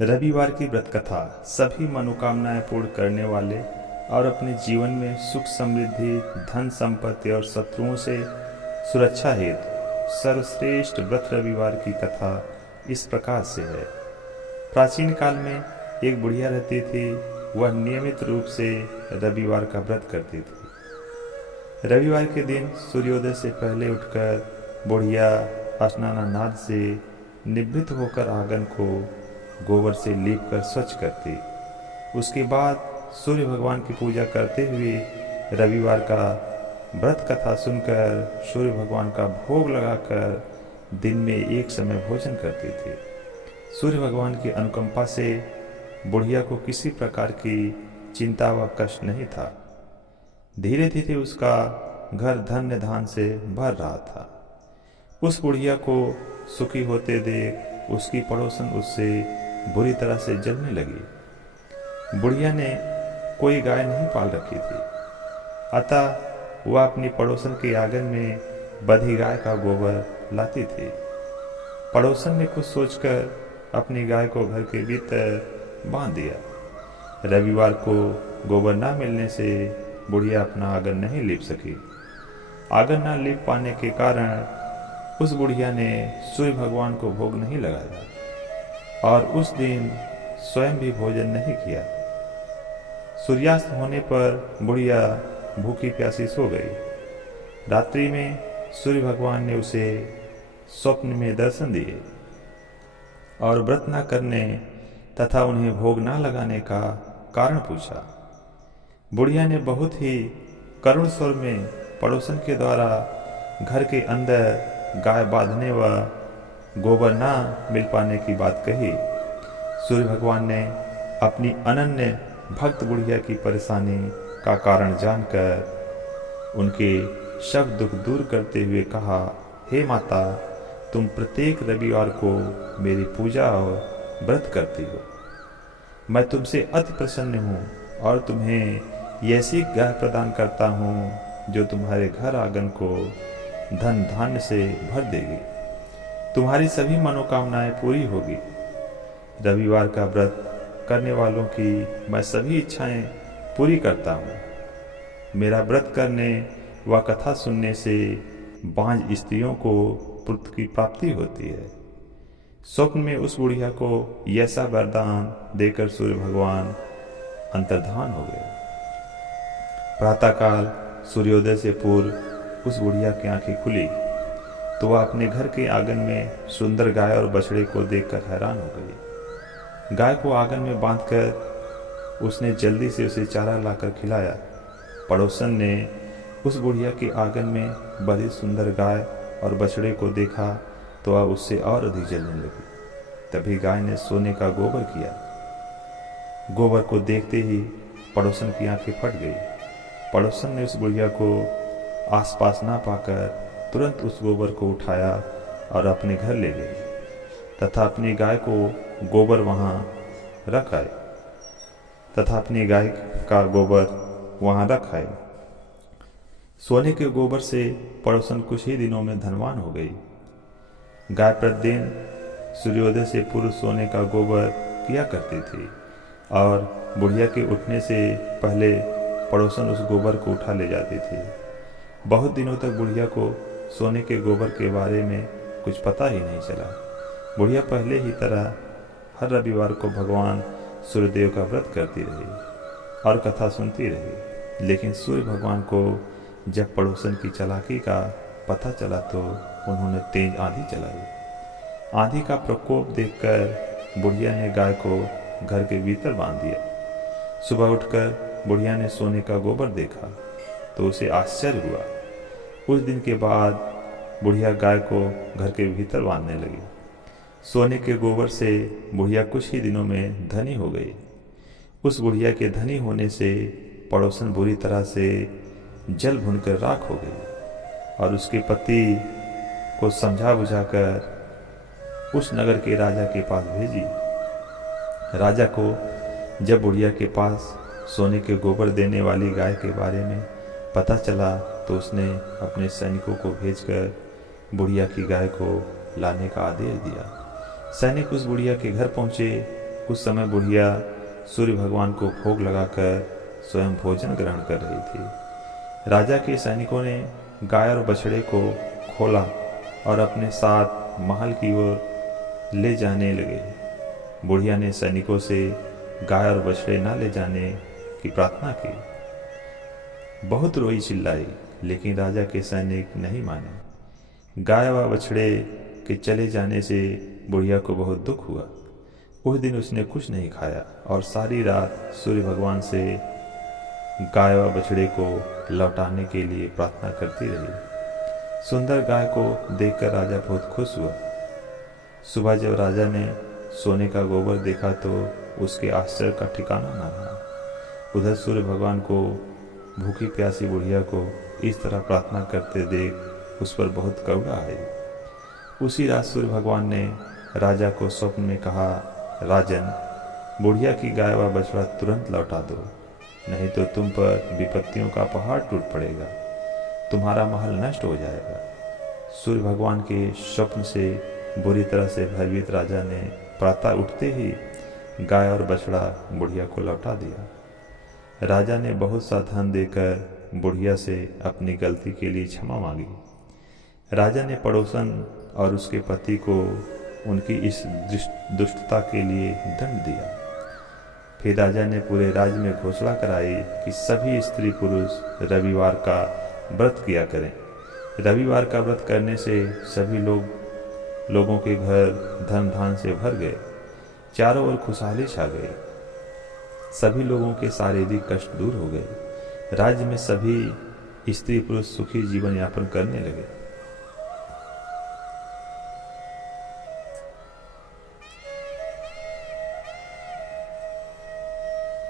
रविवार की व्रत कथा सभी मनोकामनाएं पूर्ण करने वाले और अपने जीवन में सुख समृद्धि, धन संपत्ति और शत्रुओं से सुरक्षा हेतु सर्वश्रेष्ठ व्रत रविवार की कथा इस प्रकार से है। प्राचीन काल में एक बुढ़िया रहती थी। वह नियमित रूप से रविवार का व्रत करती थी। रविवार के दिन सूर्योदय से पहले उठकर बुढ़िया स्नानादि से निवृत्त होकर आंगन को गोबर से लीपकर स्वच्छ करती। उसके बाद सूर्य भगवान की पूजा करते हुए रविवार का व्रत कथा सुनकर सूर्य भगवान का भोग लगाकर दिन में एक समय भोजन करती थी। सूर्य भगवान की अनुकंपा से बुढ़िया को किसी प्रकार की चिंता व कष्ट नहीं था। धीरे धीरे उसका घर धन्य धान से भर रहा था। उस बुढ़िया को सुखी होते देख उसकी पड़ोसन उससे बुरी तरह से जलने लगी। बुढ़िया ने कोई गाय नहीं पाल रखी थी, अतः वह अपनी पड़ोसन के आंगन में बंधी गाय का गोबर लाती थी। पड़ोसन ने कुछ सोचकर अपनी गाय को घर के भीतर बांध दिया। रविवार को गोबर न मिलने से बुढ़िया अपना आंगन नहीं लीप सकी। आंगन न लीप पाने के कारण उस बुढ़िया ने सूर्य भगवान को भोग नहीं लगाया और उस दिन स्वयं भी भोजन नहीं किया। सूर्यास्त होने पर बुढ़िया भूखी प्यासी सो गई। रात्रि में सूर्य भगवान ने उसे स्वप्न में दर्शन दिए और व्रत न करने तथा उन्हें भोग न लगाने का कारण पूछा। बुढ़िया ने बहुत ही करुण स्वर में पड़ोसन के द्वारा घर के अंदर गाय बांधने व गोबर न मिल पाने की बात कही। सूर्य भगवान ने अपनी अनन्य भक्त बुढ़िया की परेशानी का कारण जानकर उनके शव दुख दूर करते हुए कहा, हे माता, तुम प्रत्येक रविवार को मेरी पूजा और व्रत करती हो। मैं तुमसे अति प्रसन्न हूँ और तुम्हें ऐसी गाय प्रदान करता हूँ जो तुम्हारे घर आंगन को धन धान्य से भर देगी। तुम्हारी सभी मनोकामनाएं पूरी होगी। रविवार का व्रत करने वालों की मैं सभी इच्छाएं पूरी करता हूँ। मेरा व्रत करने व कथा सुनने से बांझ स्त्रियों को पुत्र की प्राप्ति होती है। स्वप्न में उस बुढ़िया को ऐसा वरदान देकर सूर्य भगवान अंतर्धान हो गए। प्रातःकाल सूर्योदय से पूर्व उस बुढ़िया की आंखें खुली तो वह अपने घर के आंगन में सुंदर गाय और बछड़े को देखकर हैरान हो गई। गाय को आंगन में बांधकर उसने जल्दी से उसे चारा लाकर खिलाया। पड़ोसन ने उस बुढ़िया के आंगन में बड़ी सुंदर गाय और बछड़े को देखा तो वह उससे और अधिक जलने लगी। तभी गाय ने सोने का गोबर किया। गोबर को देखते ही पड़ोसन की आंखें फट गई। पड़ोसन ने उस बुढ़िया को आसपास ना पाकर तुरंत उस गोबर को उठाया और अपने घर ले गई तथा अपनी गाय को गोबर वहां रख आए। सोने के गोबर से पड़ोसन कुछ ही दिनों में धनवान हो गई। गाय प्रतिदिन सूर्योदय से पूर्व सोने का गोबर किया करती थी और बुढ़िया के उठने से पहले पड़ोसन उस गोबर को उठा ले जाती थी। बहुत दिनों तक बुढ़िया को सोने के गोबर के बारे में कुछ पता ही नहीं चला। बुढ़िया पहले ही तरह हर रविवार को भगवान सूर्यदेव का व्रत करती रही और कथा सुनती रही। लेकिन सूर्य भगवान को जब पड़ोसन की चालाकी का पता चला तो उन्होंने तेज आंधी चलाई। आंधी का प्रकोप देखकर बुढ़िया ने गाय को घर के भीतर बांध दिया। सुबह उठकर बुढ़िया ने सोने का गोबर देखा तो उसे आश्चर्य हुआ। कुछ दिन के बाद बुढ़िया गाय को घर के भीतर बांधने लगी। सोने के गोबर से बुढ़िया कुछ ही दिनों में धनी हो गई। उस बुढ़िया के धनी होने से पड़ोसन बुरी तरह से जल भुनकर राख हो गई और उसके पति को समझा बुझाकर उस नगर के राजा के पास भेजी। राजा को जब बुढ़िया के पास सोने के गोबर देने वाली गाय के बारे में पता चला तो उसने अपने सैनिकों को भेजकर बुढ़िया की गाय को लाने का आदेश दिया। सैनिक उस बुढ़िया के घर पहुंचे कुछ समय बुढ़िया सूर्य भगवान को भोग लगाकर स्वयं भोजन ग्रहण कर रही थी। राजा के सैनिकों ने गाय और बछड़े को खोला और अपने साथ महल की ओर ले जाने लगे। बुढ़िया ने सैनिकों से गाय और बछड़े न ले जाने की प्रार्थना की। बहुत रोई चिल्लाई, लेकिन राजा के सैनिक नहीं माने। गाय व बछड़े के चले जाने से बुढ़िया को बहुत दुख हुआ। उस दिन उसने कुछ नहीं खाया और सारी रात सूर्य भगवान से गाय व बछड़े को लौटाने के लिए प्रार्थना करती रही। सुंदर गाय को देखकर राजा बहुत खुश हुआ। सुबह जब राजा ने सोने का गोबर देखा तो उसके आश्चर्य का ठिकाना न रहा। उधर सूर्य भगवान को भूखी प्यासी बुढ़िया को इस तरह प्रार्थना करते देख उस पर बहुत करुणा आई। उसी रात सूर्य भगवान ने राजा को स्वप्न में कहा, राजन, बुढ़िया की गाय व बछड़ा तुरंत लौटा दो, नहीं तो तुम पर विपत्तियों का पहाड़ टूट पड़ेगा, तुम्हारा महल नष्ट हो जाएगा। सूर्य भगवान के स्वप्न से बुरी तरह से भयभीत राजा ने प्रातः उठते ही गाय और बछड़ा बुढ़िया को लौटा दिया। राजा ने बहुत सा धन देकर बुढ़िया से अपनी गलती के लिए क्षमा मांगी। राजा ने पड़ोसन और उसके पति को उनकी इस दुष्टता के लिए दंड दिया। फिर राजा ने पूरे राज्य में घोषणा कराई कि सभी स्त्री पुरुष रविवार का व्रत किया करें। रविवार का व्रत करने से सभी लोगों के घर धन धान से भर गए। चारों ओर खुशहाली छा गई। सभी लोगों के शारीरिक कष्ट दूर हो गए। राज्य में सभी स्त्री पुरुष सुखी जीवन यापन करने लगे।